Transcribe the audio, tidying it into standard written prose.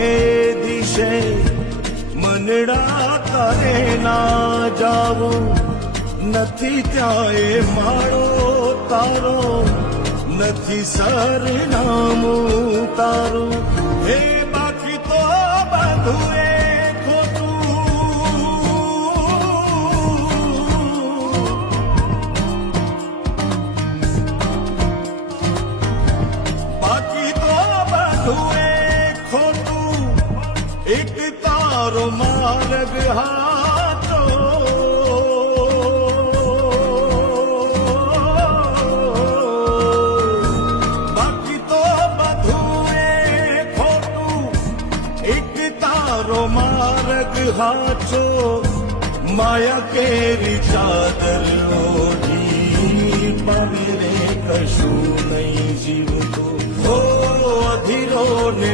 એ દિશે મનડા કરે ના જાવું નથી ત્યાં એ માળો તારો નથી સરનામું તારું હે બાકી તો બધું એ एक तारो मार्ग हाथो बाकी तो बधुए खोटू एक तारो मार्ग हाथो माया केरी चादर ओढ़ी पावे रे कशू नहीं जीव तो हो अधीरो ने